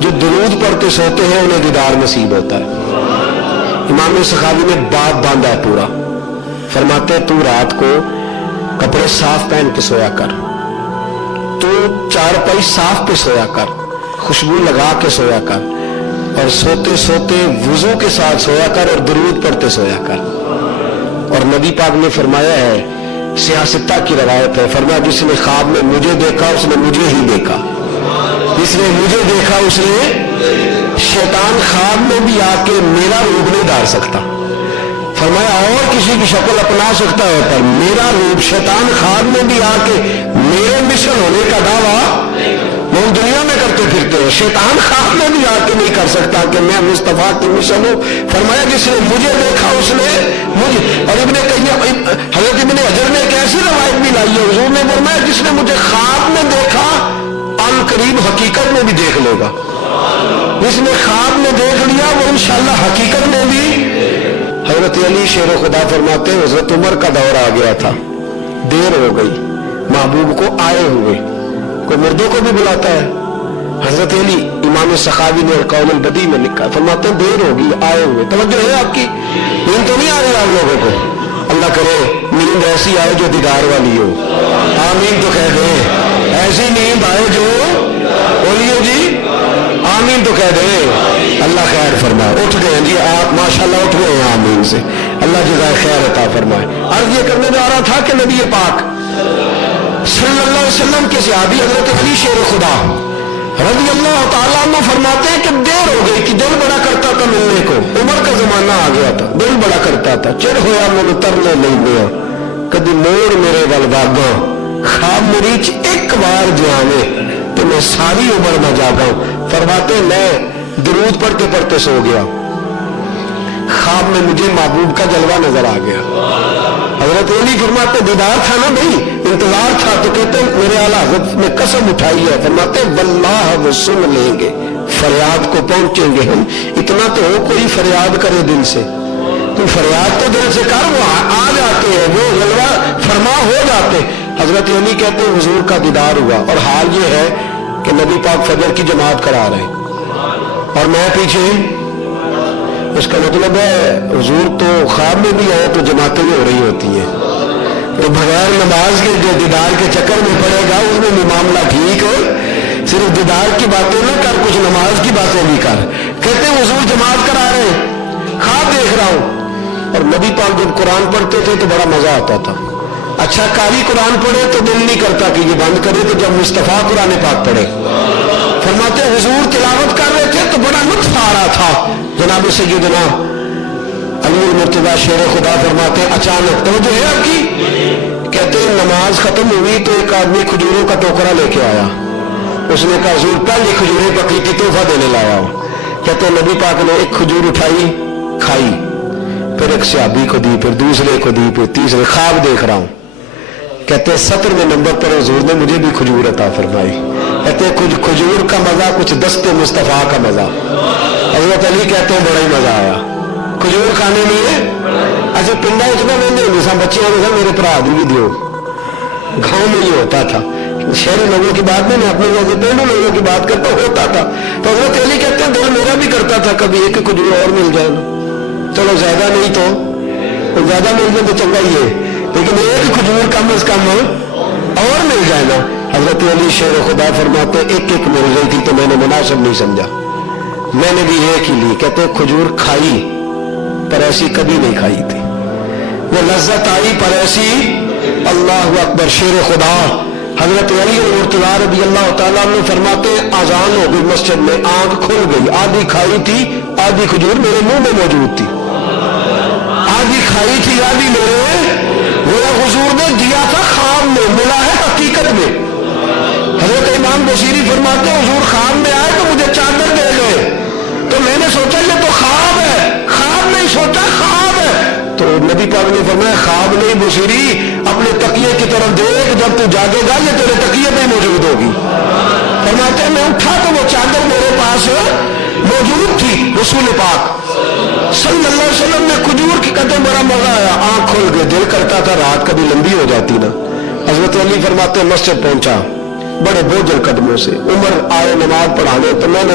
جو درود پڑھتے سوتے ہیں انہیں دیدار نصیب ہوتا ہے۔ امام سخاوی نے باب باندھا ہے پورا، فرماتے ہیں تو رات کو کپڑے صاف پہن کے سویا کر، تو چارپائی صاف پہ سویا کر، خوشبو لگا کے سویا کر، اور سوتے سوتے وضو کے ساتھ سویا کر اور درود پڑھتے سویا کر۔ اور نبی پاک نے فرمایا ہے، سیاستہ کی روایت ہے، فرمایا جس نے خواب میں مجھے دیکھا اس نے مجھے ہی دیکھا، جس نے مجھے دیکھا اس نے، شیطان خواب میں بھی آ کے میرا روپ نہیں دھار سکتا، فرمایا اور کسی کی شکل اپنا سکتا ہے پر میرا روپ، شیطان خواب میں بھی آ کے میرے مشن ہونے کا دعویٰ وہ دنیا میں کرتے پھرتے ہیں، شیطان خواب میں بھی آ کے نہیں کر سکتا کہ میں مصطفیٰ کی مشن ہوں۔ فرمایا جس نے مجھے دیکھا اس نے مجھے، اور حضرت ابن حجر نے ایک ایسی روایت بھی لائی ہے، حضور نے فرمایا جس نے مجھے خواب میں دیکھا ان قریب حقیقت میں بھی دیکھ لے گا، جس نے خواب میں دیکھ لیا وہ انشاءاللہ حقیقت میں بھی۔ حضرت علی شیر خدا فرماتے ہیں حضرت عمر کا دور آ گیا تھا، دیر ہو گئی، محبوب کو آئے ہوئے، کوئی مردوں کو بھی بلاتا ہے۔ حضرت علی امام سخاوی نے قول البدی میں لکھا، فرماتے ہیں دیر ہوگی آئے ہوئے، توجہ ہے آپ کی، نیند تو نہیں آ رہا آپ لوگوں کو؟ اللہ کرے نیند ایسی آئے جو دیدار والی ہو، آمین تو کہہ دیں، ایسی نیند آئے جو، بولیے جی آمین تو کہہ دیں، اللہ خیر فرمائے۔ اٹھ گئے جی آپ ماشاءاللہ، اٹھ گئے ہیں آمین سے، اللہ جزائے خیر عطا فرمائے۔ عرض یہ کرنے جا رہا تھا کہ نبی پاک صلی اللہ علیہ وسلم کے صحابی حضرت علی شیر خدا رضی اللہ تعالیٰ عنہ فرماتے ہیں کہ دیر ہو گئی کہ دل بڑا کرتا تھا ملنے کو، عمر کا زمانہ آ گیا تھا، دل بڑا کرتا تھا، چڑ ہویا مجھے ترنے نہیں دیا، کدی موڑ میرے ول باغاں، خواب مریچ ایک بار جانے تو میں ساری عمر نہ جاگا۔ فرماتے میں درود پڑھتے پڑھتے سو گیا، خواب میں مجھے محبوب کا جلوہ نظر آ گیا۔ حضرت علی فرماتے دیدار تھا نا بھائی، انتظار تھا، تو کہتے میرے اعلیٰ حضرت نے قسم اٹھائی ہے، فرماتے واللہ وہ سن لیں گے، فریاد کو پہنچیں گے ہم، اتنا تو ہو کوئی فریاد کرے دل سے، تو فریاد تو دل سے کر، وہ آ جاتے ہیں، وہ جلوہ فرما ہو جاتے۔ حضرت علی کہتے ہیں حضور کا دیدار ہوا، اور حال یہ ہے کہ نبی پاک فجر کی جماعت کرا رہے ہیں اور میں پیچھے، اس کا مطلب ہے حضور تو خواب میں بھی آئے تو جماعتیں ہو رہی ہوتی ہیں، تو بغیر نماز کے جو دیدار کے چکر میں پڑے گا اس میں بھی معاملہ ٹھیک ہے، صرف دیدار کی باتیں نہ کر، کچھ نماز کی باتیں بھی کر۔ کہتے ہیں حضور جماعت کرا رہے ہیں، خواب دیکھ رہا ہوں، اور نبی پاک جب قرآن پڑھتے تھے تو بڑا مزہ آتا تھا، اچھا قاری قرآن پڑھے تو دل نہیں کرتا کہ یہ بند کرے، تو جب مصطفیٰ قرآن پاک پڑھے، فرماتے حضور تلاوت کر رہے تھے تو بڑا لطف آ رہا تھا۔ جناب سیدنا علی المرتضیٰ شیر خدا فرماتے ہیں اچانک، توجہ ہے آپ کی، کہتے ہیں نماز ختم ہوئی تو ایک آدمی کھجوروں کا ٹوکرا لے کے آیا، اس نے کہا حضور پہلی کھجوریں پکی تھی تحفہ دینے لایا ہوں۔ کہتے ہیں نبی پاک نے ایک کھجور اٹھائی کھائی، پھر ایک صحابی کو دی، پھر دوسرے کو دی، پھر تیسرے، خواب دیکھ رہا ہوں۔ کہتے ہیں 17ویں نمبر پر حضور نے مجھے بھی کھجور عطا فرمائی۔ کہتے ہیں کچھ کھجور کا مزہ، کچھ دست مصطفیٰ کا مزہ۔ حضرت علی کہتے ہیں بڑا ہی مزہ آیا کھجور کھانے میں۔ ایسے پنڈا اتنا نہیں سا بچے ہونے میرے پر آدمی دیو، گاؤں میں یہ ہوتا تھا، شہری لوگوں کی بات نہیں، میں اپنے پینڈو لوگوں کی بات کرتا ہوتا تھا۔ تو حضرت علی کہتے ہیں دل میرا بھی کرتا تھا کبھی ایک کھجور اور مل جائے، چلو زیادہ نہیں تو زیادہ مل جائے تو چنگا ہی ہے، لیکن ایک کھجور کم از کم اور مل جائے نا۔ حضرت علی شیر خدا فرماتے ایک ایک مل گئی تھی تو میں نے مناسب نہیں سمجھا، میں نے بھی ایک ہی لی۔ کہتے کھجور کھائی پر ایسی کبھی نہیں کھائی تھی، وہ لذت آئی پر ایسی، اللہ اکبر شیر خدا۔ حضرت علی المرتضیٰ رضی اللہ تعالیٰ عنہ فرماتے اذان ہو گئی مسجد میں، آنکھ کھل گئی، آدھی کھائی تھی آدھی کھجور میرے منہ میں موجود تھی، آدھی کھائی تھی آدھی میرے حضور نے دیا تھا، خواب میں ملا ہے حقیقت میں۔ حضرت امام بصیری فرماتے حضور خواب میں آئے تو مجھے چادر دے گئے، تو میں نے سوچا یہ تو خواب ہے، خواب نہیں سوچا خواب ہے، تو نبی پاک نے فرمایا خواب نہیں بصیری، اپنے تکیے کی طرف دیکھ، جب تو جاگے گا یہ تیرے تکیے پہ موجود ہوگی۔ فرماتے میں اٹھا تو وہ چادر میرے پاس موجود تھی، رسول پاک صلی اللہ علیہ وسلم نے کھجور کی قدم، بڑا مزہ آیا، آنکھ کھل گئے، دل کرتا تھا رات کبھی لمبی ہو جاتی نا۔ حضرت علی فرماتے مسجد پہنچا بڑے بوجھل قدموں سے، عمر آئے نماز پڑھانے تو میں نے